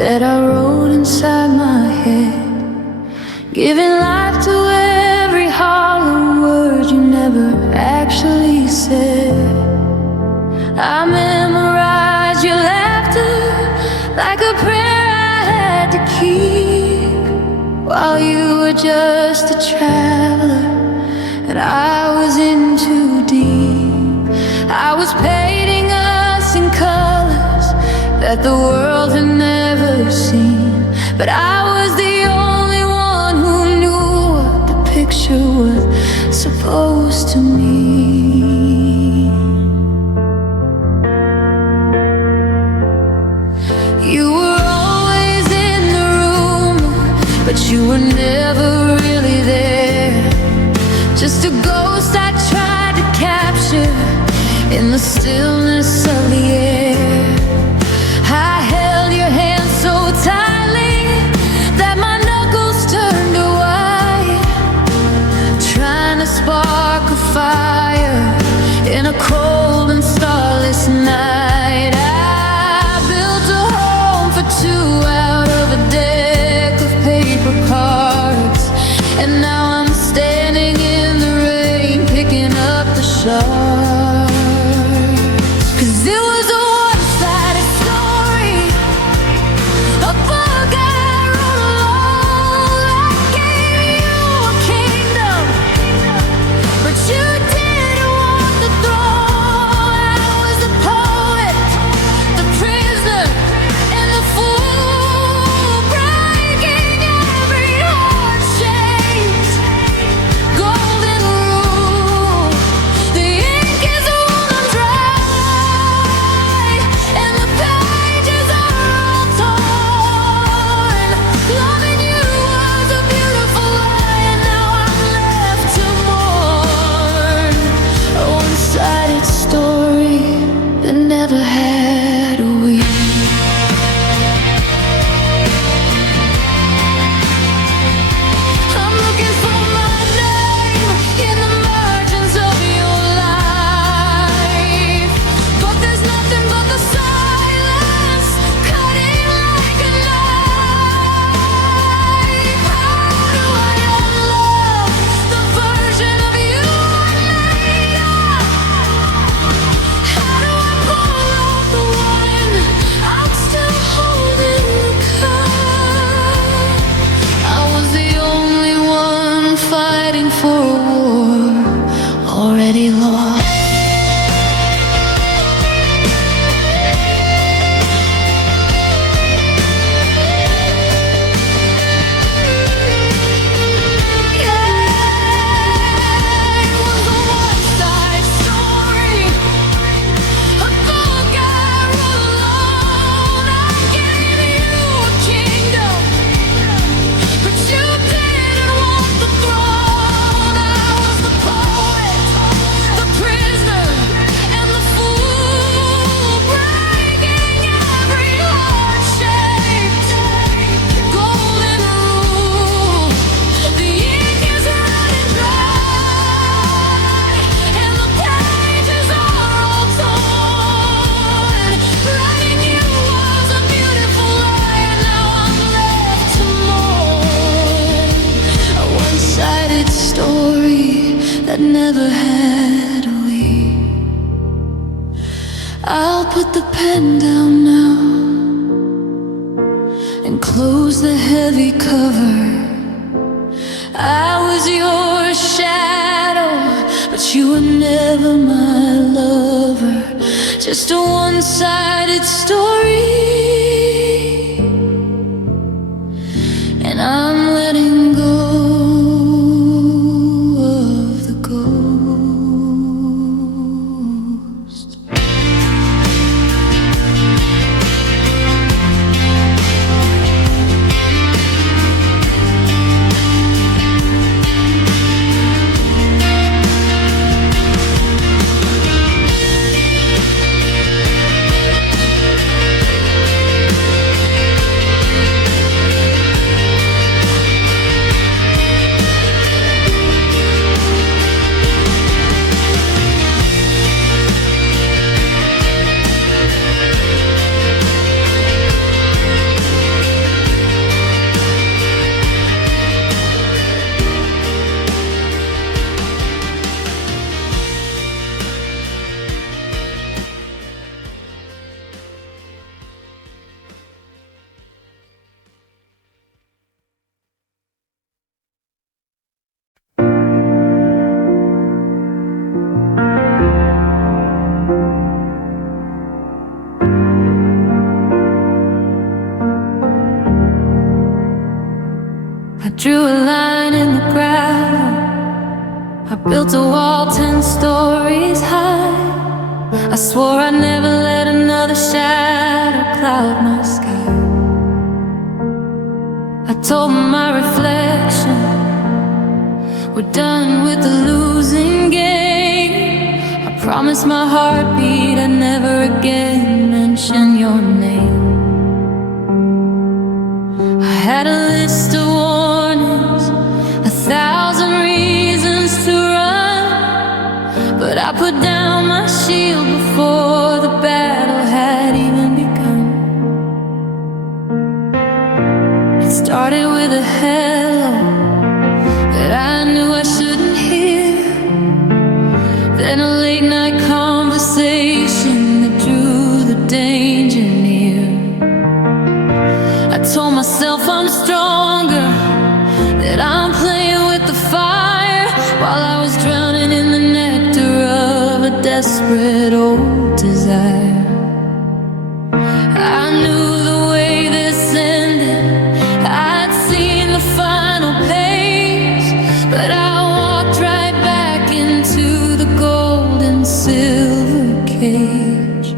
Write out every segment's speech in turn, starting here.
that I wrote inside my head, giving life to every hollow word you never actually said. I memorized your laughter like a prayer I had to keep, while you were just a traveler and I was in too deep. I was painting us in colors that the world had never seen, but I was the only one who knew what the picture was supposed to mean. You were always in the room, but you were never really there. Just a ghost I tried to capture in the stillness of the air. I held your hand so tightly that my knuckles turned to white, trying to spark a fire in a cold and starless night. I built a home for two out of a deck of paper cards, and now I'm standing in the rain picking up the shards. 'Cause it was a one-sided story, a book I wrote alone. I gave you a kingdom, but you didn't want the throne. I was the poet, the prisoner, and the fool, breaking every heart shaped golden rule. The ink is running dry, and the pages are all torn. Loving you was a beautiful lie, and now I'm left to mourn a one-sided story that never had a we. I'm looking for my name in the margins of your life, but there's nothing but the silence cutting like a knife. How do I unlove the version of you I made up? How do I pull out the one I'm still holding the cup? I was the only one fighting for a war already lost. Yeah, it was a one-sided story, a book I wrote alone. I gave you a kingdom, but you didn't want the throne. I was the poet, the prisoner, and the fool, breaking every heart-shaped golden rule. The ink is running dry, and the pages are all torn. Writing you was a beautiful lie, and now I'm left to mourn a one-sided story that never had a we. I'll put the pen down now and close the heavy cover. I was your shadow, but you were never my lover. Just a one-sided story, and I'm letting go of the ghost. drew a line in the ground. I built a wall 10 stories high. I swore I'd never let another shadow cloud my sky. I told my reflection, we're done with the losing game. I promised my heartbeat I'd never again mention your name. I had a list of warnings, 1,000 reasons to run, but I put down my shield before the battle had even begun. It started with a hello that I knew I shouldn't hear, then a late night conversation that drew the danger near. I told myself I'm stronger, that I'm playing with the fire, while I was drowning in the nectar of a desperate old desire. I knew the way this ended, I'd seen the final page, but I walked right back into the gold and silver cage.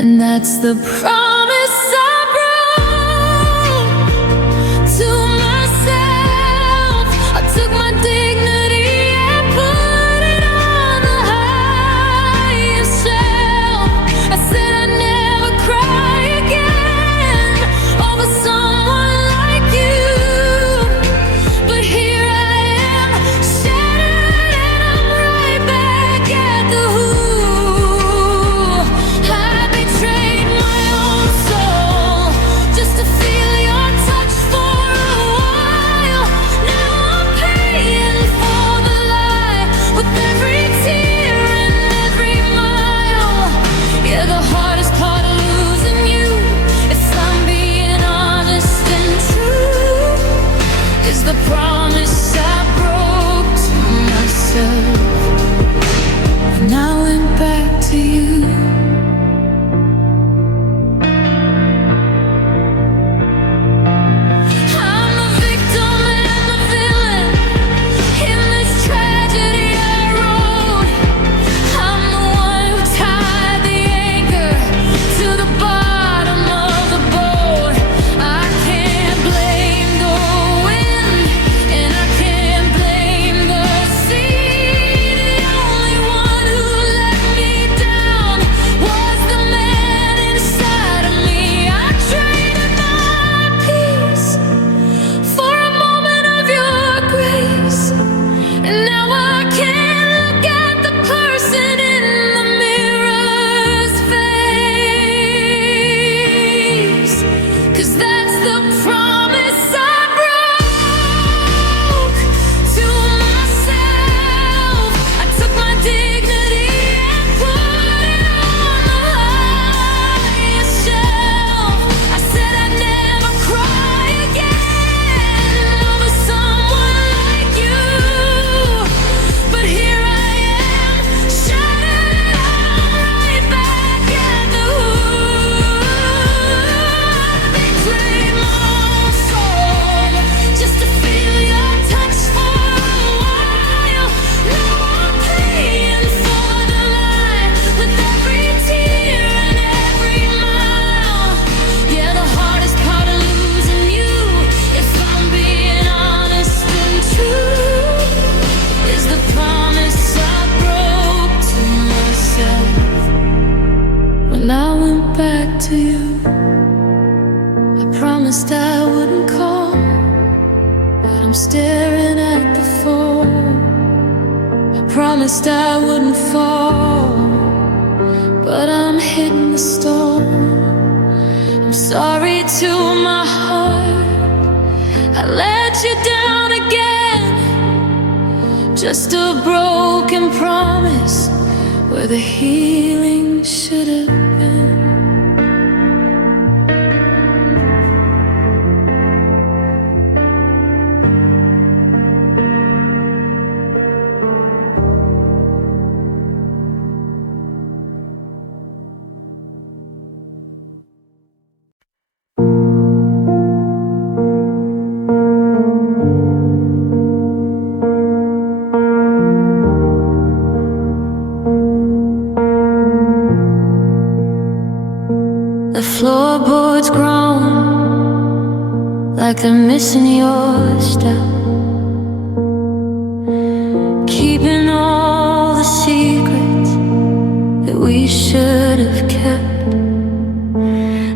And that's the promise I broke to myself. I took my dignity and put it on the highest shelf. I said I'd never cry again over someone like you, but here I am, shattered, and I'm right back at the who. I betrayed my own soul just to feel your touch for a while. Now I'm paying for the lie with every tear and every mile. Yeah, the hardest part of losing you, if I'm being honest and true, is the promise I broke to myself. And I went back to you. I'm the victim and the villain in this tragedy I wrote. I'm the one who tied the anchor to the bottom of the boat. I can't blame the wind, and I can't blame the sea. The only one who let me down was the man inside of me. I traded my peace for a moment of your grace, and now I can't look at the person in the mirror's face, 'cause that's the promise I broke to myself. I took my dignity and put it on the highest shelf. I said I'd never cry again over someone like you, but here I am, shattered, I'm right back at the who. I betrayed my own soul just to feel your touch for a while. Now I'm paying for the lie with every tear and every mile. Yeah, the hardest part of losing you, if I'm being honest and true, is the promise I broke to myself. When I went back to you, I promised I wouldn't call, but I'm staring at the fall. I promised I wouldn't fall, but I'm hitting the storm. I'm sorry to my heart, I let you down again. Just a broken promise where the healing should have been. The floorboards groan like they're missing your step, keeping all the secrets that we should have kept.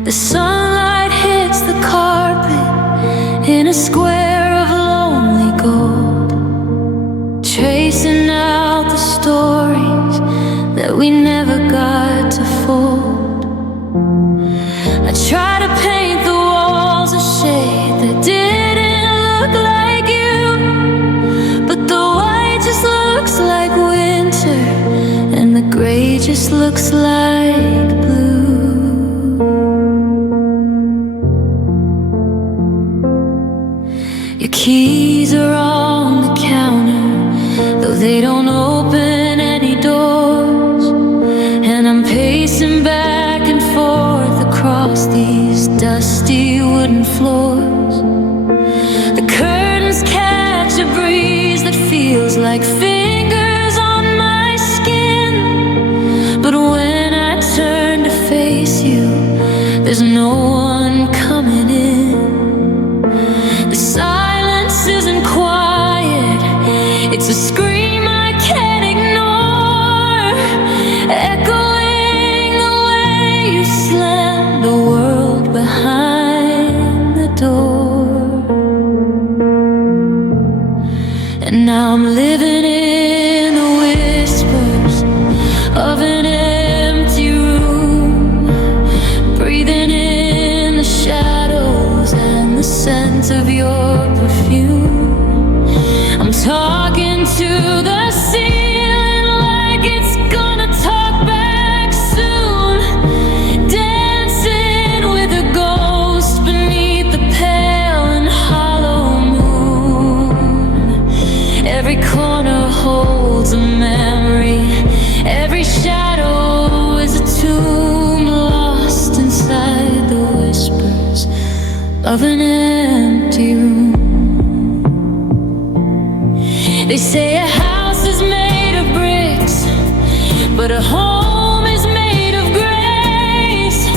The sunlight hits the carpet in a square of lonely gold, tracing out the stories that we never got to fold. I try to paint the walls a shade that didn't look like you, but the white just looks like winter and the gray just looks like blue. Your keys are on the counter, though they don't open any doors, and I'm pacing back and forth across these dusty wooden floors. The curtains catch a breeze that feels like fingers on my skin, but when I turn to face you, there's no one coming in. The silence isn't quiet, it's a scream I can't ignore, echoing the way you slam the world behind the door. And now I'm living in the whispers of an empty room, breathing in the shadows and the scent of your perfume. I'm talking to the ceiling like it's gonna talk back soon, dancing with a ghost beneath the pale and hollow moon. Every corner holds a memory, every shadow is a tomb lost inside the whispers of an empty room. They say a house is made of bricks, but a home is made of grace.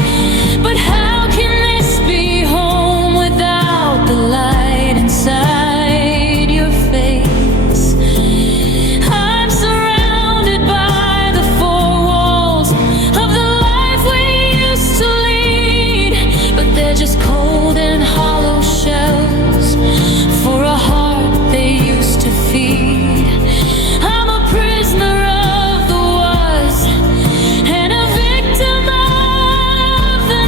But how can this be home without the light inside your face? I'm surrounded by the four walls of the life we used to lead, but they're just cold and hollow shells for a heart they used to feed. I'm a prisoner of the was and a victim of the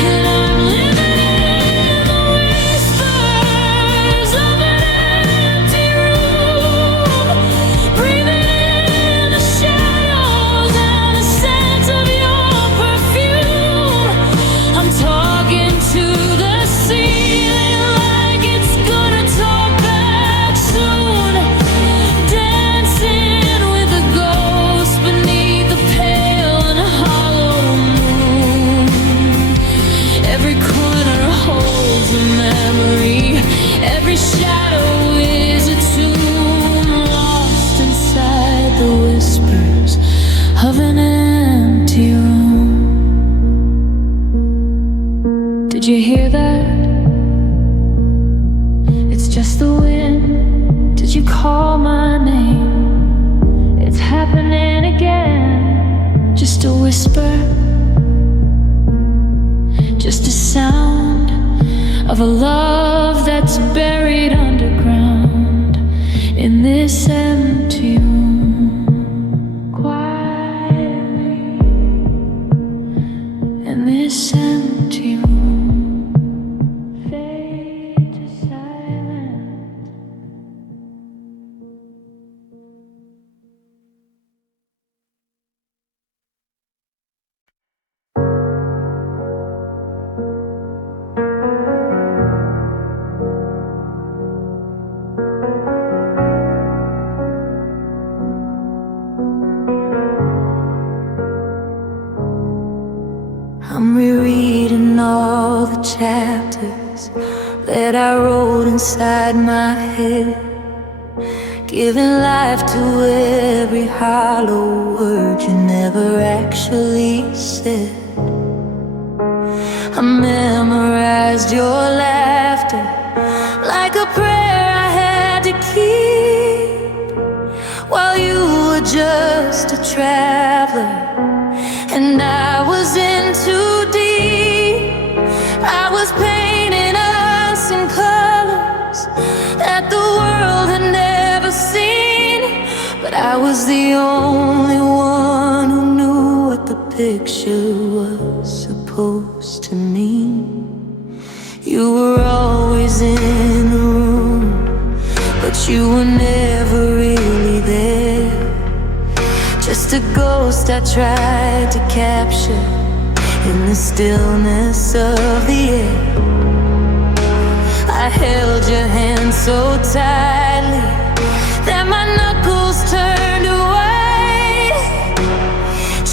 And I'm living in the whispers of an empty room, breathing in the shadows and the scent of your perfume. I'm talking to the ceiling like it's gonna talk back soon, dancing with a ghost beneath the pale and hollow moon. Every corner holds a memory, every shadow is a tomb lost inside the whispers of an empty room. Did you hear that? It's just the wind. Did you call my name? It's happening again. Just a whisper, just a sound of a love that's buried underground in this empty room. Quietly, in this empty room, fade to silence. the chapters that I wrote inside my head, giving life to every hollow word you never actually said. I memorized your laughter like a prayer I had to keep, while you were just a traveler and I was in too deep. I was painting us in colors that the world had never seen, but I was the only one who knew what the picture was supposed to mean. You were always in the room, but you were never really there. Just a ghost I tried to capture in the stillness of the air. I held your hand so tightly that my knuckles turned white,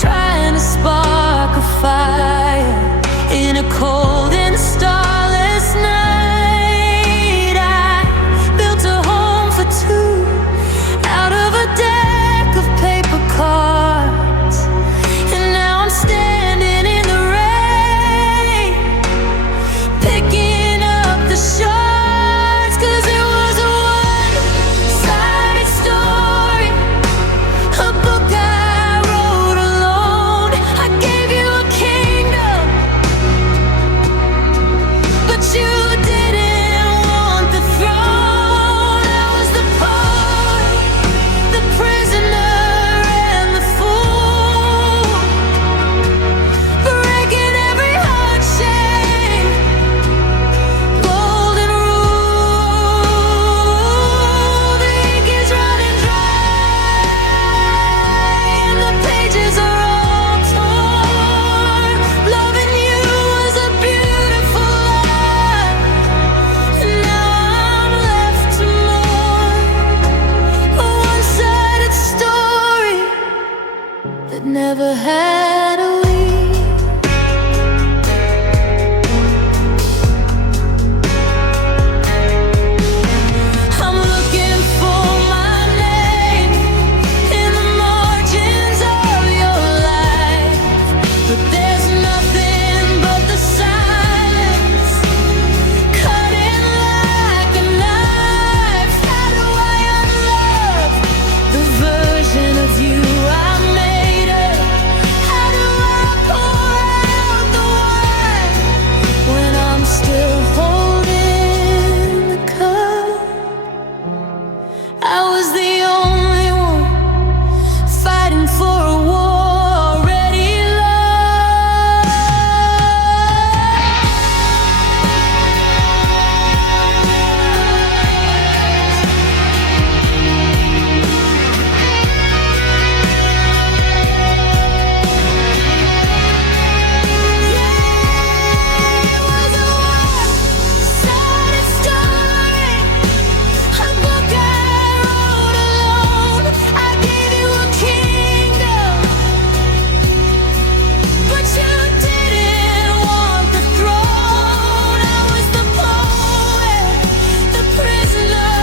trying to spark a fire in a cold and starless night. I built a home for two out of a deck of paper cards, and now I'm standing in the rain, picking up the shards, 'cause it was a one-sided story, a book I wrote alone. I gave you a kingdom, but you didn't want the throne. I was the poet, the prisoner, and the fool, breaking every heart chain, golden rule. The ink is running dry and the pages are all torn. Loving you was a beautiful lie, and now I'm left to mourn a one-sided story that never had a we. I'm looking for my name in the margins of your life, but there's nothing but the silence, cutting like a knife. How do I unlove the version of you I made up? How do I pour out the wine when I'm still holding the cup? I was the only one fighting for a war already lost. It was a one-sided story, a book I wrote alone. I gave you a kingdom, but you didn't want the throne. I was the poet, the prisoner,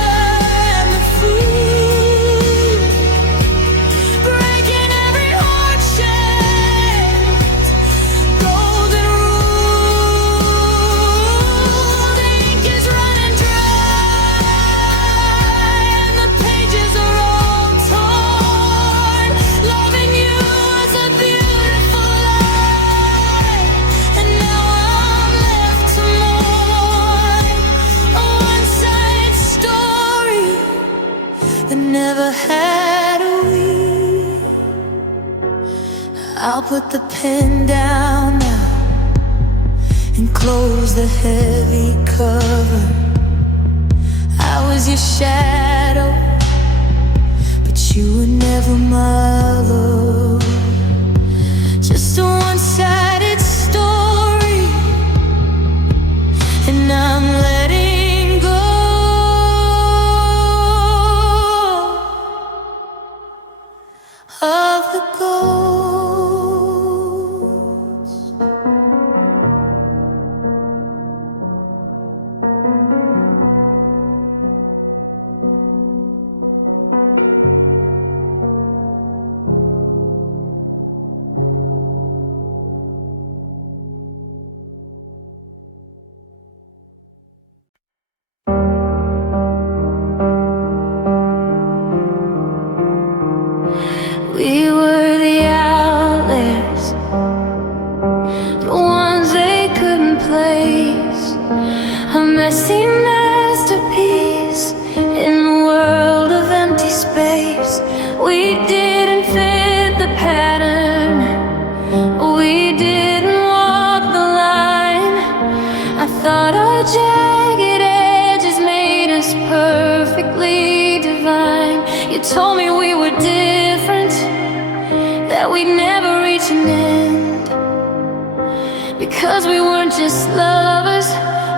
and the fool, breaking every heart chain, golden rule. The ink is running dry and the pages are all torn. Loving you was a beautiful lie, and now I'm left to mourn a one-sided story that never had a we. I'll put the pen down now and close the heavy cover. I was your shadow, but you were never my love. Just a one-sided story, and I'm letting go of the ghost. told me we were different, that we'd never reach an end, because we weren't just lovers,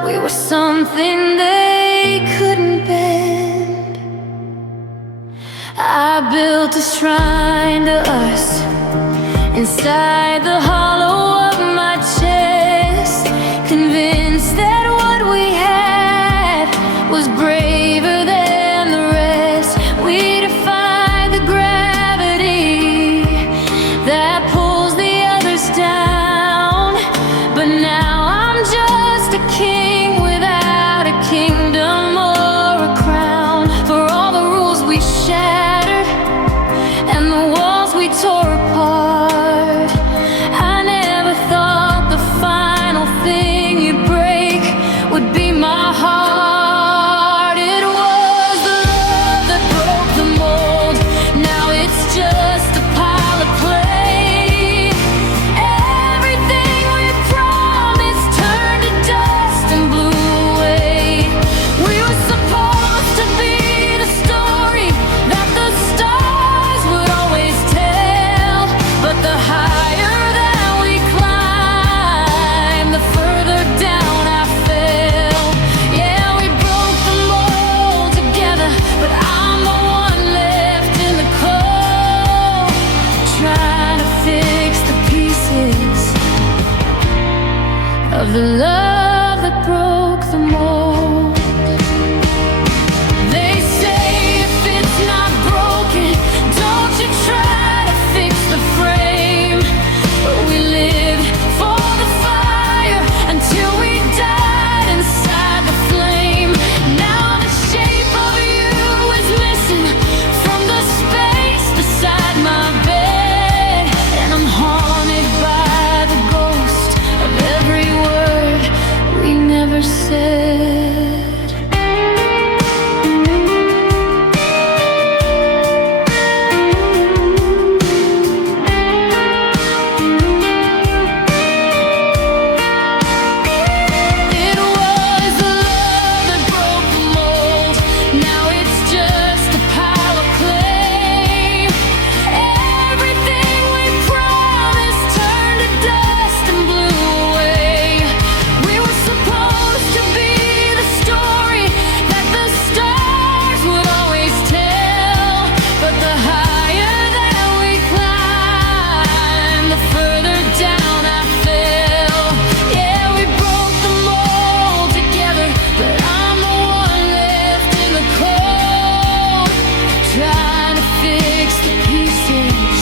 we were something they couldn't bend. I built a shrine to us inside the hollow of my chest, convinced that what we had was braver than the rest. We defied the gravity that pulls the others down, but now I'm just a king without a kingdom or a crown. For all the rules we shattered and the walls we tore apart, I never thought the final thing you'd break would be my heart. It was the love that broke the mold, now it's just a pile of clay. Everything we promised turned to dust and blew away. We were supposed to be the story that the stars would always tell, but the higher that we climbed, the further down I fell. Yeah, we broke the mold together, but I'm the one left in the cold, trying to fix the pieces of the love that broke the mold. They say if it's not broken, don't you try to fix the frame. But we lived for the fire until we died inside the flame. Now the shape of you is missing from the space beside my bed, and I'm haunted by the ghost of every word we never said. It was the love that broke the mold, now it's just a pile of clay. Everything we promised turned to dust and blew away. We were supposed to be the story that the stars would always tell, but the higher that we climbed, the further down I fell. Yeah, we broke the mold together, but I'm the one left in the cold, trying to fix the pieces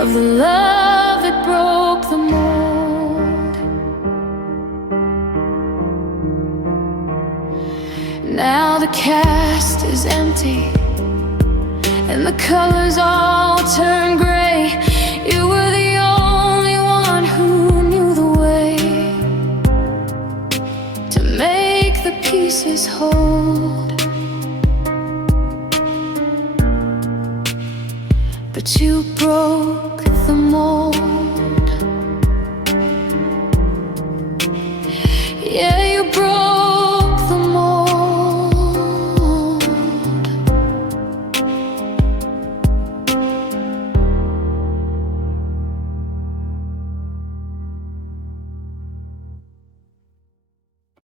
of the love that broke the mold. Now the cast is empty and the colors all turn gray. You were the only one who knew the way to make the pieces hold, but you broke